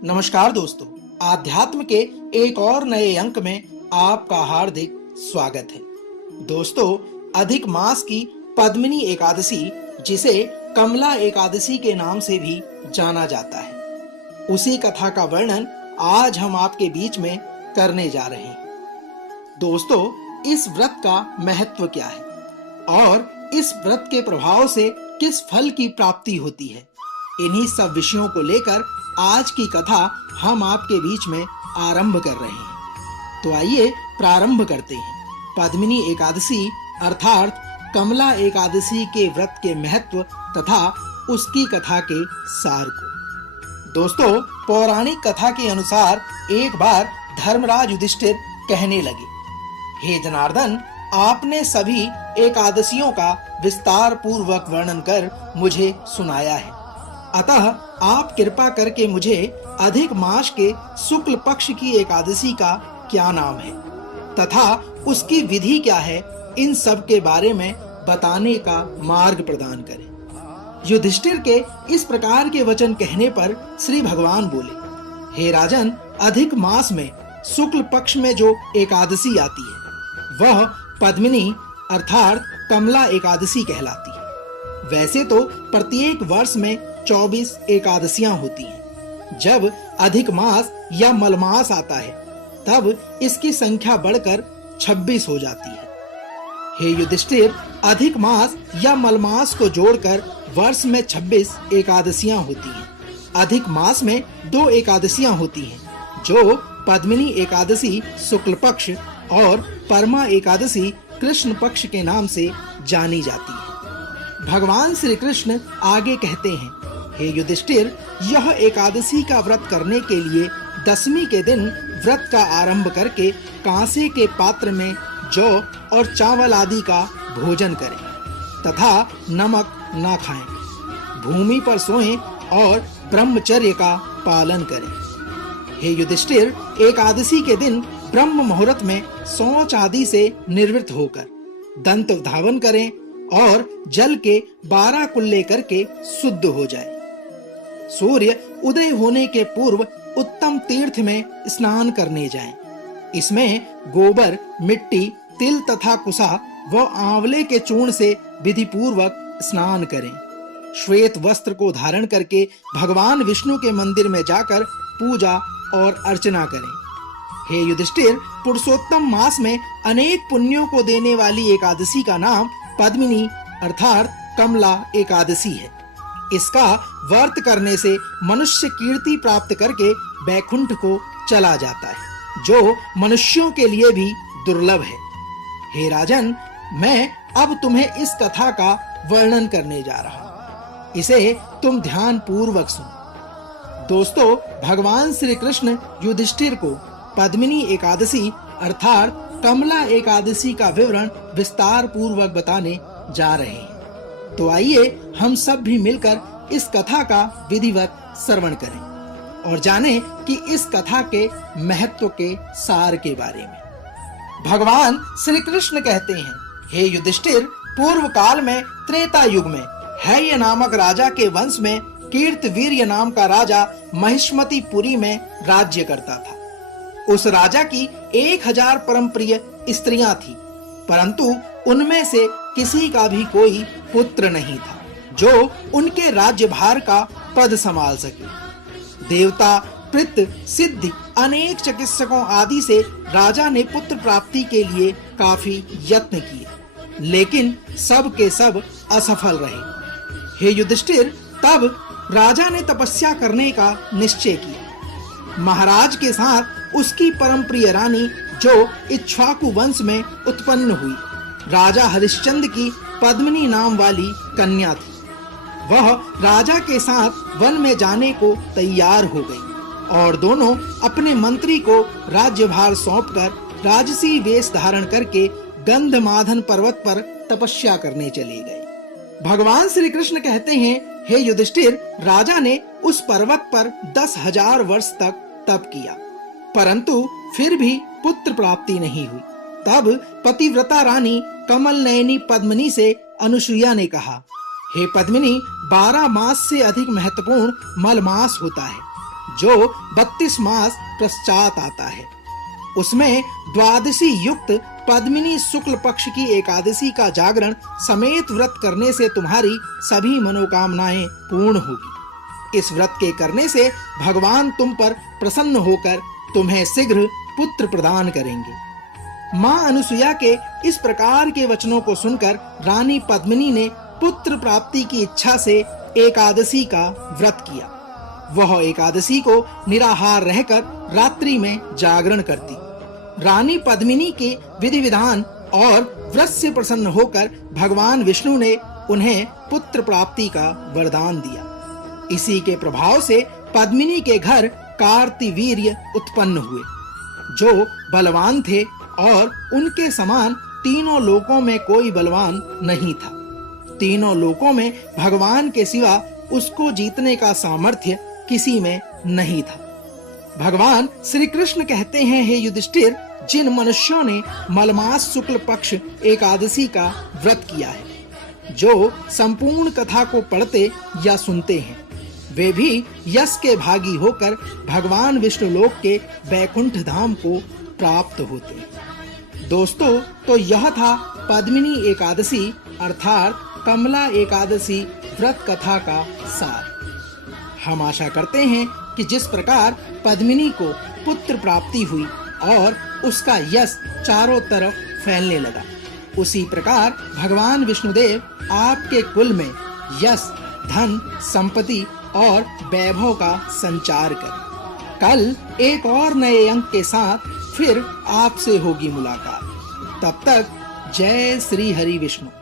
नमस्कार दोस्तों, आध्यात्म के एक और नए अंक में आपका हार्दिक स्वागत है। दोस्तों, अधिक मास की पद्मिनी एकादशी, जिसे कमला एकादशी के नाम से भी जाना जाता है, उसी कथा का वर्णन आज हम आपके बीच में करने जा रहे हैं। दोस्तों, इस व्रत का महत्व क्या है और इस व्रत के प्रभाव से किस फल की प्राप्ति होती है, इन्हीं सब विषयों को लेकर आज की कथा हम आपके बीच में आरंभ कर रहे हैं। तो आइए प्रारंभ करते हैं पद्मिनी एकादशी अर्थात कमला एकादशी के व्रत के महत्व तथा उसकी कथा के सार को। दोस्तों, पौराणिक कथा के अनुसार एक बार धर्मराज युधिष्ठिर कहने लगे, हे जनार्दन, आपने सभी एकादशियों का विस्तार पूर्वक वर्णन कर मुझे सुनाया है, अतः आप कृपा करके मुझे अधिक मास के शुक्ल पक्ष की एकादशी का क्या नाम है तथा उसकी विधि क्या है, इन सब के बारे में बताने का मार्ग प्रदान करें। युधिष्ठिर के इस प्रकार के वचन कहने पर श्री भगवान बोले, हे राजन, अधिक मास में शुक्ल पक्ष में जो एकादशी आती है वह पद्मिनी अर्थात कमला एकादशी कहलाती है। वैसे तो प्रत्येक वर्ष में 24 एकादशियां होती हैं। जब अधिक मास या मलमास आता है तब इसकी संख्या बढ़कर 26 हो जाती है। हे युधिष्ठिर, अधिक मास या मलमास को जोड़कर वर्ष में 26 एकादशियां होती हैं। अधिक मास में 2 एकादशियां होती हैं, जो पद्मिनी एकादशी शुक्ल पक्ष और परमा एकादशी कृष्ण पक्ष के नाम से जानी जाती है। भगवान श्री कृष्ण आगे कहते हैं, हे युधिष्ठिर, यह एकादशी का व्रत करने के लिए दशमी के दिन व्रत का आरंभ करके कांसे के पात्र में जौ और चावल आदि का भोजन करें तथा नमक न खाएं, भूमि पर सोएं और ब्रह्मचर्य का पालन करें। हे युधिष्ठिर, एकादशी के दिन ब्रह्म मुहूर्त में शौच आदि से निवृत्त होकर दंत धावन करें और जल के 12 कुल्ले करके शुद्ध हो जाए। सूर्य उदय होने के पूर्व उत्तम तीर्थ में स्नान करने जाएं। इसमें गोबर, मिट्टी, तिल तथा कुसा व आंवले के चूर्ण से विधि पूर्वक स्नान करें। श्वेत वस्त्र को धारण करके भगवान विष्णु के मंदिर में जाकर पूजा और अर्चना करें। हे युधिष्ठिर, पुरुषोत्तम मास में अनेक पुण्यों को देने वाली एकादशी का नाम पद्मिनी अर्थात कमला एकादशी है। इसका व्रत करने से मनुष्य कीर्ति प्राप्त करके वैकुंठ को चला जाता है, जो मनुष्यों के लिए भी दुर्लभ है। हे राजन, मैं अब तुम्हें इस कथा का वर्णन करने जा रहा हूँ, इसे तुम ध्यान पूर्वक सुनो। दोस्तों, भगवान श्री कृष्ण युधिष्ठिर को पद्मिनी एकादशी अर्थात कमला एकादशी का विवरण विस्तार पूर्वक बताने जा रहे हैं। तो आइए हम सब भी मिलकर इस कथा का विधिवत श्रवण करें और जानें कि इस कथा के महत्व के सार के बारे में। भगवान श्री कृष्ण कहते हैं, हे युधिष्ठिर, पूर्व काल में त्रेता युग में हैय नामक राजा के वंश में कीर्तवीर्य नाम का राजा महिष्मतिपुरी में राज्य करता था। उस राजा की 1000 परम प्रिय स्त्रियां थी, परंतु उनमें से किसी का भी कोई पुत्र नहीं था जो उनके राज्यभार का पद संभाल सके। देवता, पितृ, सिद्धि, अनेक चिकित्सकों आदि से राजा ने पुत्र प्राप्ति के लिए काफी यत्न किए, लेकिन सब के सब असफल रहे। हे युधिष्ठिर, तब राजा ने तपस्या करने का निश्चय किया। महाराज के साथ उसकी परम प्रिय रानी, जो इक्ष्वाकु वंश में उत्पन्न हुई, राजा हरिश्चंद्र की पद्मिनी नाम वाली कन्या थी। वह राजा के साथ वन में जाने को तैयार हो गई और दोनों अपने मंत्री को राज्यभार सौंपकर राजसी वेश धारण करके गंधमादन पर्वत पर तपस्या करने चले गए। भगवान श्री कृष्ण कहते हैं, हे युधिष्ठिर, राजा ने उस पर्वत पर 10,000 वर्ष तक तप किया, परंतु फिर भी पुत्र प्राप्ति नहीं हुई। तब पतिव्रता रानी कमल नयनी पद्मिनी से अनुसुईया ने कहा, हे पद्मिनी, 12 मास से अधिक महत्वपूर्ण मल मास होता है, जो 32 मास पश्चात आता है। उसमें द्वादशी युक्त पद्मिनी शुक्ल पक्ष की एकादशी का जागरण समेत व्रत करने से तुम्हारी सभी मनोकामनाएं पूर्ण होगी। इस व्रत के करने से भगवान तुम पर प्रसन्न होकर तुम्हें शीघ्र पुत्र प्रदान करेंगे। मां अनुसुईया के इस प्रकार के वचनों को सुनकर रानी पद्मिनी ने पुत्र प्राप्ति की इच्छा से एकादशी का व्रत किया। वह एकादशी को निराहार रहकर रात्रि में जागरण करती। रानी पद्मिनी के विधि विधान और व्रत से प्रसन्न होकर भगवान विष्णु ने उन्हें पुत्र प्राप्ति का वरदान दिया। इसी के प्रभाव से पद्मिनी के घर कार्तिवीर्य उत्पन्न हुए, जो बलवान थे और उनके समान तीनों लोकों में कोई बलवान नहीं था। तीनों लोकों में भगवान के सिवा उसको जीतने का सामर्थ्य किसी में नहीं था। भगवान श्री कृष्ण कहते हैं, हे युधिष्ठिर, जिन मनुष्यों ने मलमास शुक्ल पक्ष एकादशी का व्रत किया है, जो संपूर्ण कथा को पढ़ते या सुनते हैं, वे भी यश के भागी होकर भगवान विष्णु लोक के बैकुंठ धाम को प्राप्त होते हैं। दोस्तों, तो यह था पद्मिनी एकादशी अर्थात कमला एकादशी व्रत कथा का सार। हम आशा करते हैं कि जिस प्रकार पद्मिनी को पुत्र प्राप्ति हुई और उसका यश चारों तरफ फैलने लगा, उसी प्रकार भगवान विष्णुदेव आपके कुल में यश, धन, संपत्ति और वैभव का संचार करें। कल एक और नए अंक के साथ फिर आपसे होगी मुलाकात। तब तक जय श्री हरि विष्णु।